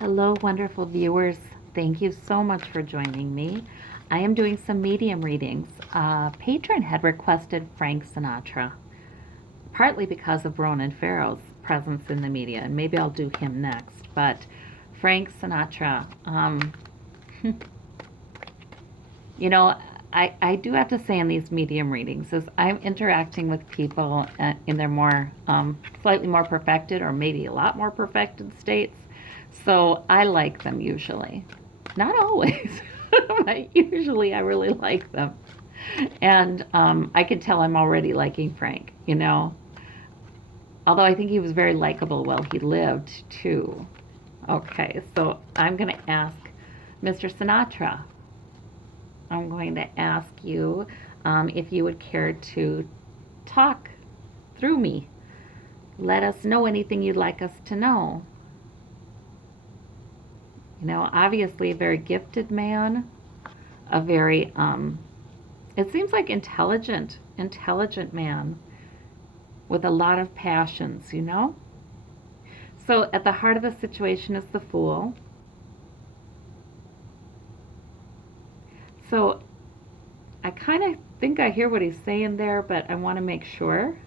Hello, wonderful viewers. Thank you so much for joining me. I am doing some medium readings. A patron had requested Frank Sinatra, partly because of Ronan Farrow's presence in the media, and maybe I'll do him next. But Frank Sinatra, you know, I do have to say in these medium readings is I'm interacting with people in their more slightly more perfected or maybe a lot more perfected states. So I like them usually. Not always, but usually I really like them. And I can tell I'm already liking Frank. Although I think he was very likable while he lived too. Okay, so I'm going to ask Mr. Sinatra, I'm going to ask you if you would care to talk through me. Let us know anything you'd like us to know. Obviously a very gifted man, a very, it seems like intelligent man with a lot of passions. So at the heart of the situation is the Fool. So I kind of think I hear what he's saying there, but I want to make sure.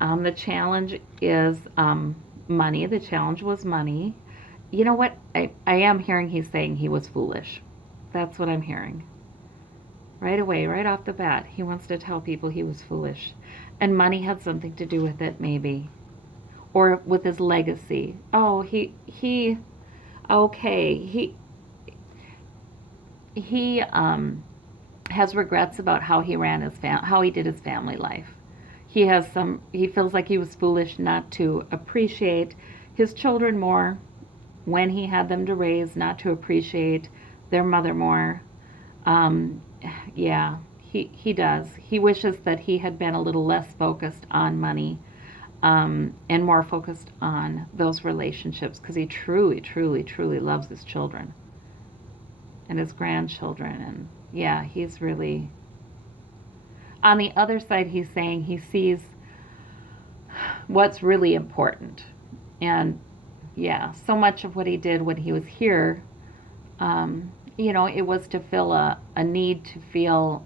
The challenge is money. The challenge was money. You know what? I am hearing he's saying he was foolish. That's what I'm hearing. Right away, right off the bat, he wants to tell people he was foolish. And money had something to do with it, maybe. Or with his legacy. Oh, okay. He has regrets about how he ran how he did his family life. He feels like he was foolish not to appreciate his children more when he had them to raise, not to appreciate their mother more. Um, yeah, he does. He wishes that he had been a little less focused on money, and more focused on those relationships because he truly, truly, truly loves his children and his grandchildren. And yeah, he's really. On the other side, he's saying he sees what's really important. And yeah, so much of what he did when he was here, it was to fill a need to feel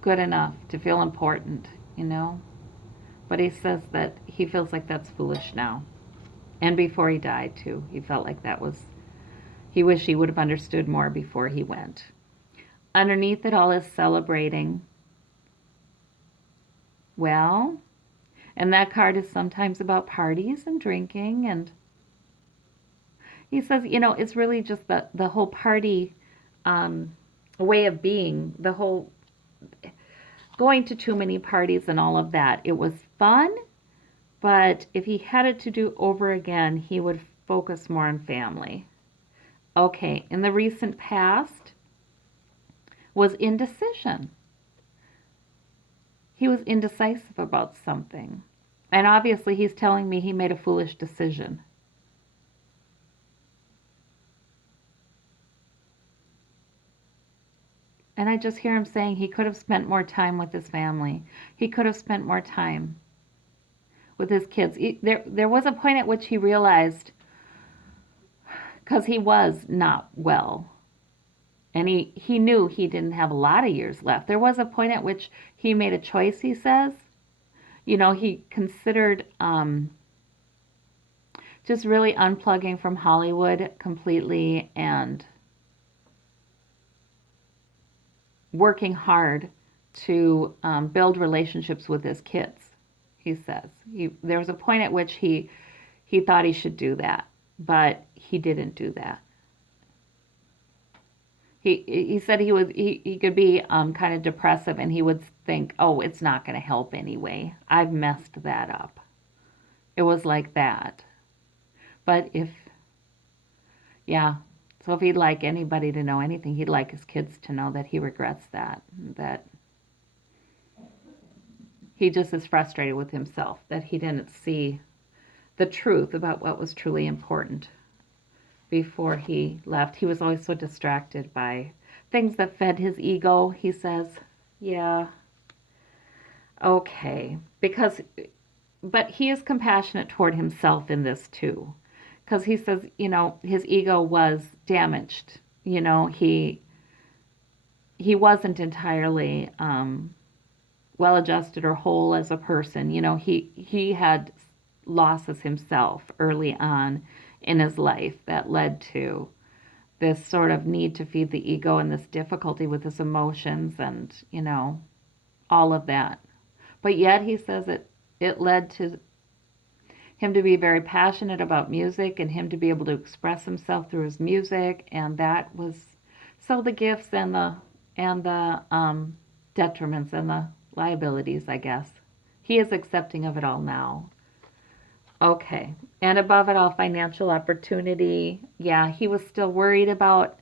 good enough, to feel important. But he says that he feels like that's foolish now. And before he died, too, he felt like he wished he would have understood more before he went. Underneath it all is celebrating. Well, and that card is sometimes about parties and drinking. And he says, it's really just the whole party way of being, the whole going to too many parties and all of that. It was fun, but if he had it to do over again, he would focus more on family. Okay, in the recent past was indecision. He was indecisive about something. And obviously, he's telling me he made a foolish decision. And I just hear him saying he could have spent more time with his family. He could have spent more time with his kids. There was a point at which he realized, because he was not well, and he knew he didn't have a lot of years left. There was a point at which he made a choice, he says. He considered just really unplugging from Hollywood completely and working hard to build relationships with his kids. He says there was a point at which he thought he should do that, but he didn't do that. He said he could be kind of depressive, and he would think, oh, it's not going to help anyway. I've messed that up. It was like that. But yeah, so if he'd like anybody to know anything, he'd like his kids to know that he regrets that he just is frustrated with himself, that he didn't see the truth about what was truly important before he left. He was always so distracted by things that fed his ego, he says. Yeah, okay. But he is compassionate toward himself in this too. because he says, his ego was damaged. He wasn't entirely well adjusted or whole as a person. He had losses himself early on in his life that led to this sort of need to feed the ego and this difficulty with his emotions and, all of that. But yet he says it led to him to be very passionate about music and him to be able to express himself through his music, and that was so the gifts and the detriments and the liabilities, I guess. He is accepting of it all now. Okay. And above it all, financial opportunity. Yeah, he was still worried about,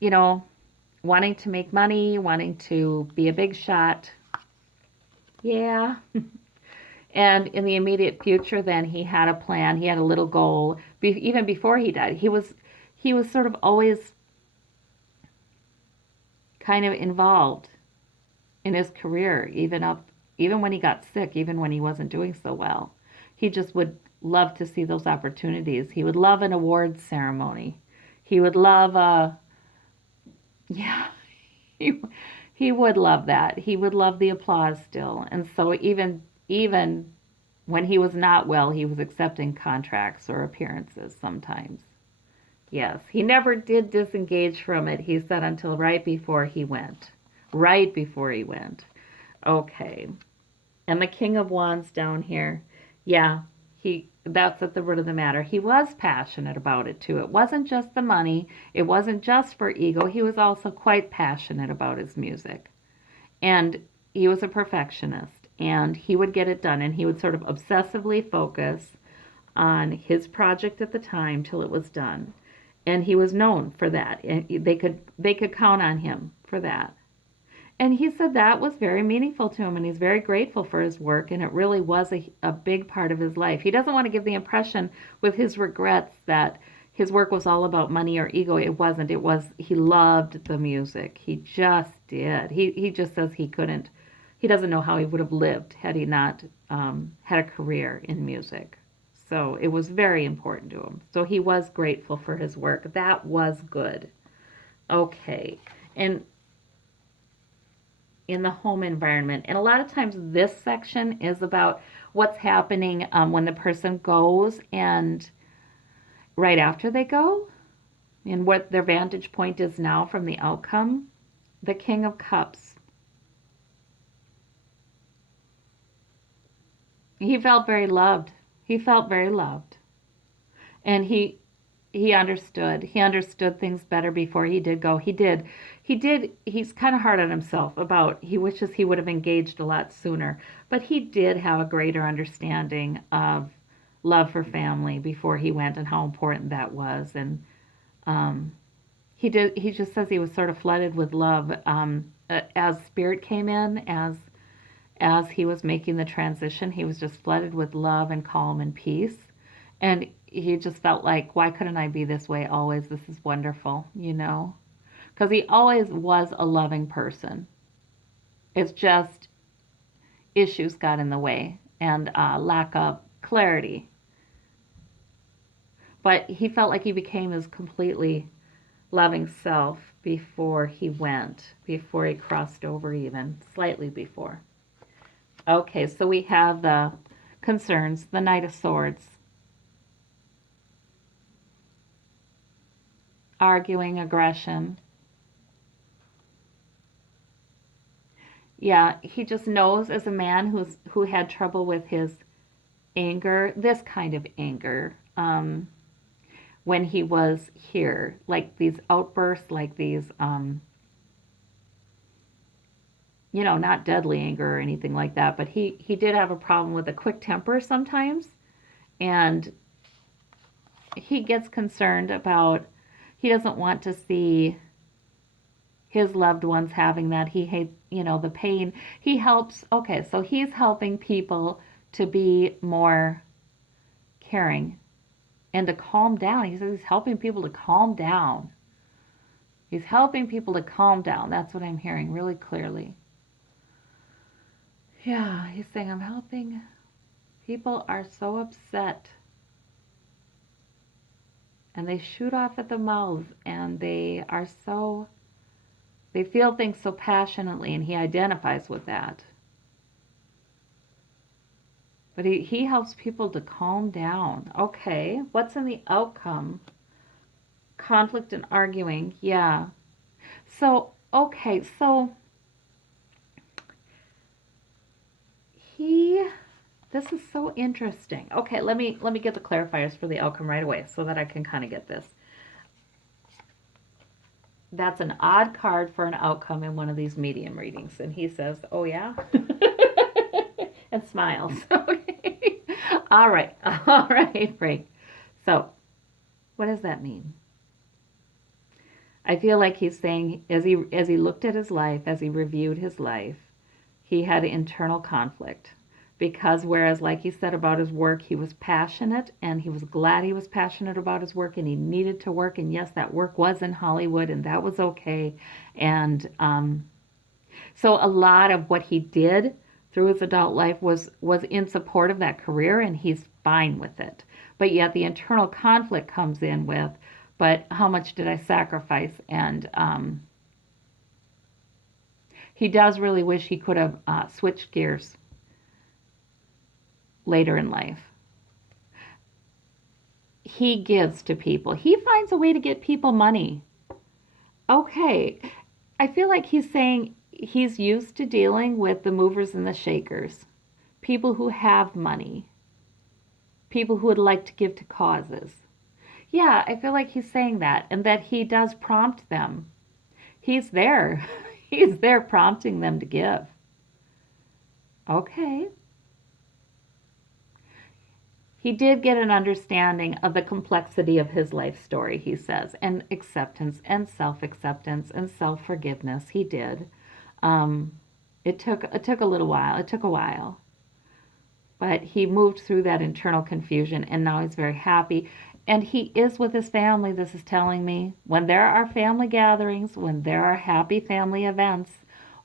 you know, wanting to make money, wanting to be a big shot. Yeah. And in the immediate future, then he had a plan. He had a little goal. Even before he died, he was sort of always kind of involved in his career, even when he got sick, even when he wasn't doing so well. He just would love to see those opportunities. He would love an awards ceremony. He would love yeah, he, he would love that. He would love the applause still. And so even when he was not well, he was accepting contracts or appearances sometimes. Yes, he never did disengage from it, he said, until right before he went. Right before he went. Okay. And the King of Wands down here, yeah, that's at the root of the matter. He was passionate about it too. It wasn't just the money, it wasn't just for ego. He was also quite passionate about his music. And he was a perfectionist and he would get it done and he would sort of obsessively focus on his project at the time till it was done. And he was known for that. And they could count on him for that. And he said that was very meaningful to him, and he's very grateful for his work, and it really was a big part of his life. He doesn't want to give the impression with his regrets that his work was all about money or ego. It wasn't. It was, he loved the music. He just did. He just says he doesn't know how he would have lived had he not had a career in music. So it was very important to him. So he was grateful for his work. That was good. Okay. And in the home environment. And a lot of times this section is about what's happening when the person goes and right after they go and what their vantage point is now from the outcome. The King of Cups. He felt very loved. He felt very loved. And he understood. He understood things better before he did go. He's kind of hard on himself about he wishes he would have engaged a lot sooner, but he did have a greater understanding of love for family before he went and how important that was. And um, he just says he was sort of flooded with love as spirit came in, as he was making the transition. He was just flooded with love and calm and peace. And he just felt like, why couldn't I be this way always? This is wonderful. Because he always was a loving person. It's just issues got in the way and lack of clarity. But he felt like he became his completely loving self before he crossed over, even slightly before. Okay, so we have the concerns, the Knight of Swords. Arguing, aggression. Yeah, he just knows as a man who had trouble with his anger, this kind of anger, when he was here, like these outbursts, like these, not deadly anger or anything like that, but he did have a problem with a quick temper sometimes, and he gets concerned about, he doesn't want to see his loved ones having that. He hates, the pain. Okay, so he's helping people to be more caring and to calm down. He says he's helping people to calm down. He's helping people to calm down. That's what I'm hearing really clearly. Yeah, he's saying, I'm helping. People are so upset. and they shoot off at the mouth, and they feel things so passionately, and he identifies with that. But he helps people to calm down. Okay, what's in the outcome? Conflict and arguing. Yeah. So, okay, so he this is so interesting. Okay, let me get the clarifiers for the outcome right away so that I can kind of get this. That's an odd card for an outcome in one of these medium readings. And he says, "Oh, yeah?" and smiles. Okay. All right. All right, Frank. So, what does that mean? I feel like he's saying as he looked at his life, as he reviewed his life, he had internal conflict because whereas like he said about his work, he was passionate and he was glad he was passionate about his work and he needed to work, and yes, that work was in Hollywood and that was okay. And so a lot of what he did through his adult life was in support of that career, and he's fine with it. But yet the internal conflict comes in with, but how much did I sacrifice? And he does really wish he could have switched gears later in life. He gives to people. He finds a way to get people money. Okay, I feel like he's saying he's used to dealing with the movers and the shakers, people who have money, people who would like to give to causes. Yeah, I feel like he's saying that, and that he does prompt them. He's there. He's there prompting them to give. Okay. He did get an understanding of the complexity of his life story, he says, and acceptance and self-acceptance and self-forgiveness. He did. Um, it took a little while. It took a while, but he moved through that internal confusion, and now he's very happy. And he is with his family. This is telling me when there are family gatherings, when there are happy family events,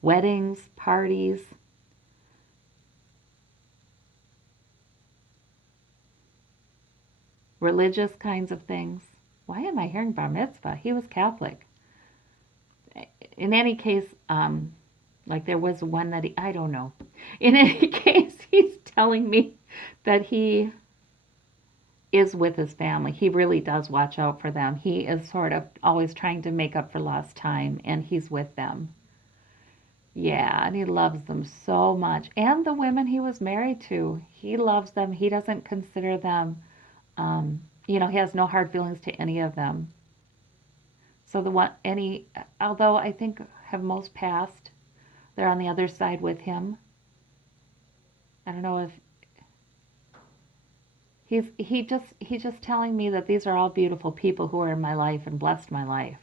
weddings, parties, religious kinds of things. Why am I hearing bar mitzvah? He was Catholic. In any case, like there was one that I don't know. In any case, he's telling me that he is with his family. He really does watch out for them. He is sort of always trying to make up for lost time, and he's with them. Yeah, and he loves them so much. And the women he was married to, he loves them. He doesn't consider them, he has no hard feelings to any of them. So although I think have most passed, they're on the other side with him. I don't know if he's just telling me that these are all beautiful people who are in my life and blessed my life.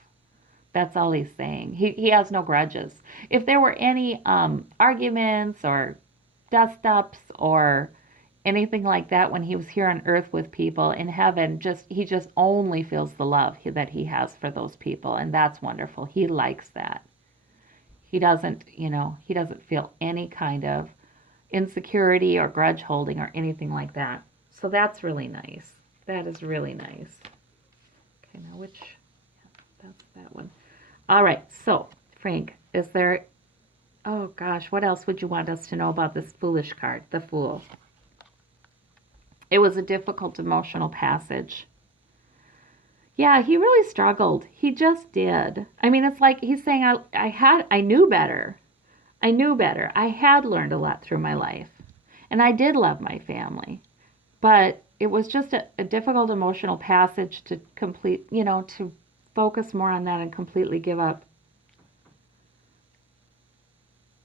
That's all he's saying. He has no grudges. If there were any arguments or dust ups or anything like that when he was here on earth with people, in heaven, he just only feels the love that he has for those people, and that's wonderful. He likes that. He doesn't feel any kind of insecurity or grudge holding or anything like that. So that's really nice. That is really nice. Okay, now that's that one. All right, so Frank, oh gosh, what else would you want us to know about this foolish card, the Fool? It was a difficult emotional passage. Yeah, he really struggled. He just did. I mean, it's like he's saying, I knew better. I knew better. I had learned a lot through my life, and I did love my family. But it was just a difficult emotional passage to complete, to focus more on that and completely give up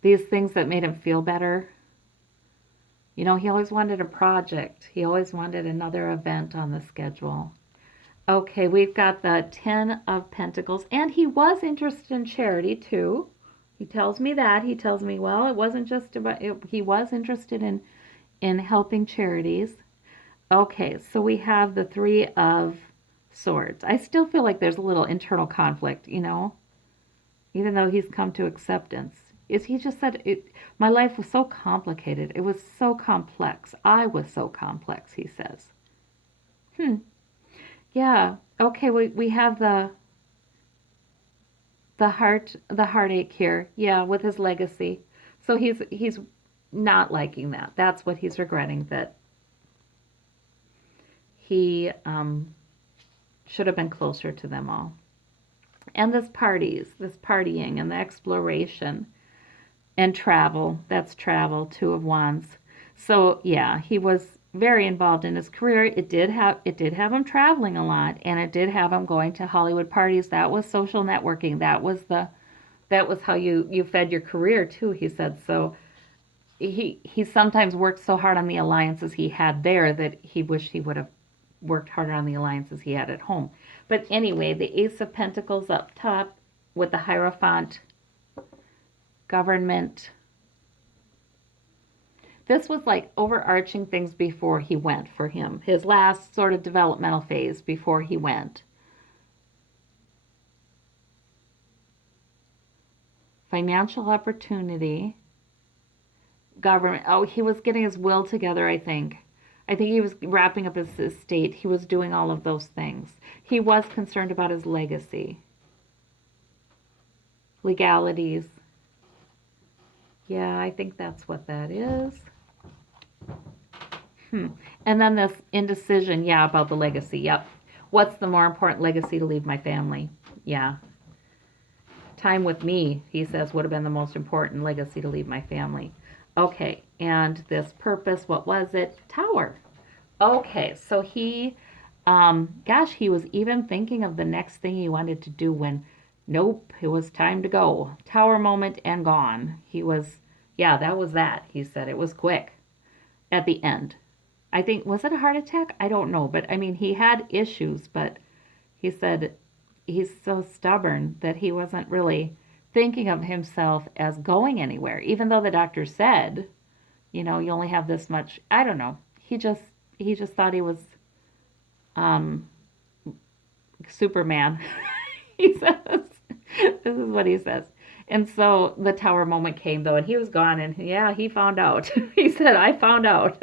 these things that made him feel better. He always wanted a project. He always wanted another event on the schedule. Okay, we've got the Ten of Pentacles, and he was interested in charity too. He tells me that. He tells me, well, it wasn't just about it. He was interested in helping charities. Okay, so we have the Three of Swords. I still feel like there's a little internal conflict, even though he's come to acceptance. Is he just said it? My life was so complicated. It was so complex. I was so complex, he says. Yeah. Okay, we have the heartache here. Yeah, with his legacy. So he's not liking that. That's what he's regretting, that he should have been closer to them all. And this partying and the exploration and travel. That's travel, two of wands. So yeah, he was very involved in his career. It did have him traveling a lot, and it did have him going to Hollywood parties. That was social networking. That was how you fed your career too, he said. So he sometimes worked so hard on the alliances he had there that he wished he would have worked harder on the alliances he had at home. But anyway, the Ace of Pentacles up top with the Hierophant, government. This was like overarching things before he went for him, his last sort of developmental phase before he went. Financial opportunity, government. Oh, he was getting his will together, I think. I think he was wrapping up his estate. He was doing all of those things. He was concerned about his legacy, legalities. Yeah, I think that's what that is. Hmm. And then this indecision, yeah, about the legacy. Yep. What's the more important legacy to leave my family? Yeah. Time with me, he says, would have been the most important legacy to leave my family. Okay. And this purpose, what was it? Tower. Okay. So gosh, he was even thinking of the next thing he wanted to do when, nope, it was time to go. Tower moment and gone. Yeah, that was that. He said it was quick at the end. I think, was it a heart attack? I don't know. But I mean, he had issues, but he said he's so stubborn that he wasn't really thinking of himself as going anywhere, even though the doctor said, you only have this much. I don't know. He just thought he was um, Superman. He says, this is what he says. And so the tower moment came though, and he was gone, and yeah, he found out. He said, I found out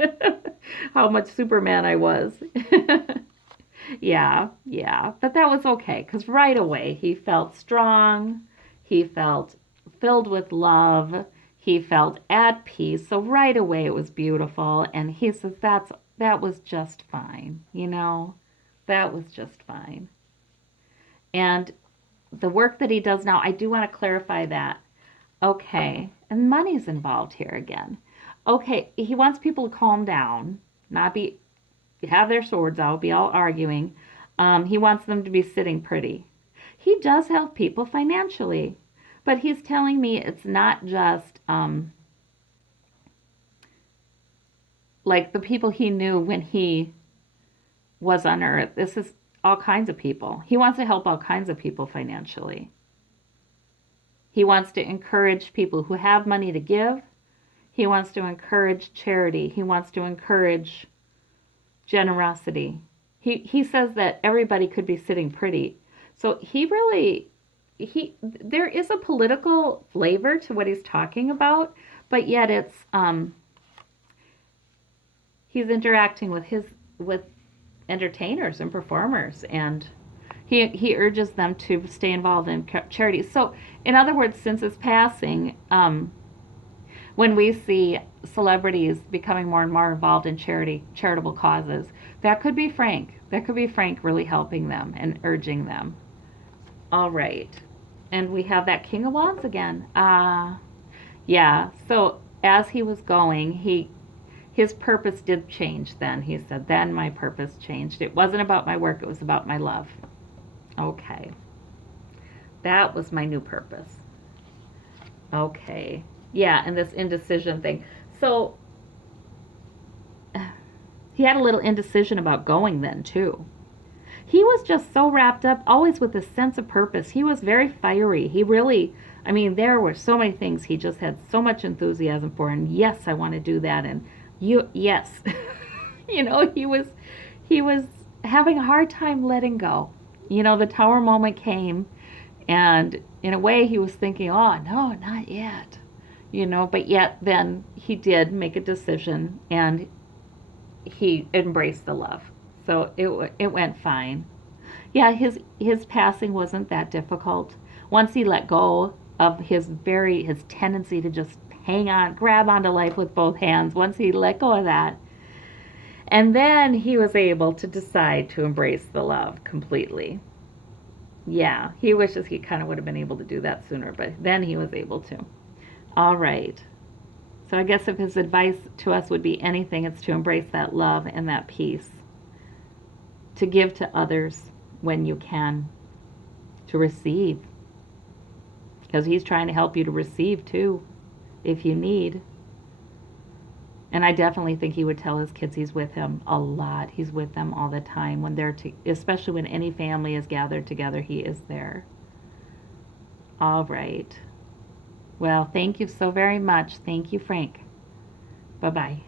how much Superman I was. Yeah, yeah. But that was okay because right away he felt strong. He felt filled with love. He felt at peace. So right away it was beautiful. And he says that was just fine. That was just fine. And the work that he does now, I do want to clarify that. Okay. And money's involved here again. Okay, he wants people to calm down, not be have their swords out, be all arguing. He wants them to be sitting pretty. He does help people financially, but he's telling me it's not just like the people he knew when he was on Earth. This is all kinds of people. He wants to help all kinds of people financially. He wants to encourage people who have money to give. He wants to encourage charity. He wants to encourage generosity. He says that everybody could be sitting pretty. So he there is a political flavor to what he's talking about, but yet he's interacting with entertainers and performers, and he urges them to stay involved in charities. So in other words, since his passing, when we see celebrities becoming more and more involved in charitable causes, that could be Frank. That could be Frank really helping them and urging them. All right. And we have that King of Wands again. Yeah. So as he was going, his purpose did change then. He said, then my purpose changed. It wasn't about my work, it was about my love. Okay. That was my new purpose. Okay. Yeah, and this indecision thing. So he had a little indecision about going then, too. He was just so wrapped up, always with this sense of purpose. He was very fiery. He really, I mean, there were so many things he just had so much enthusiasm for. And yes, I want to do that. And yes, he was having a hard time letting go. The tower moment came, and in a way, he was thinking, oh no, not yet. But yet then he did make a decision, and he embraced the love. So it went fine. Yeah, his passing wasn't that difficult. Once he let go of his tendency to just hang on, grab onto life with both hands, once he let go of that, and then he was able to decide to embrace the love completely. Yeah, he wishes he kind of would have been able to do that sooner, but then he was able to. All right. So I guess if his advice to us would be anything, it's to embrace that love and that peace, to give to others when you can, to receive, because he's trying to help you to receive too, if you need. And I definitely think he would tell his kids he's with him a lot. He's with them all the time when especially when any family is gathered together, he is there. All right. Well, thank you so very much. Thank you, Frank. Bye-bye.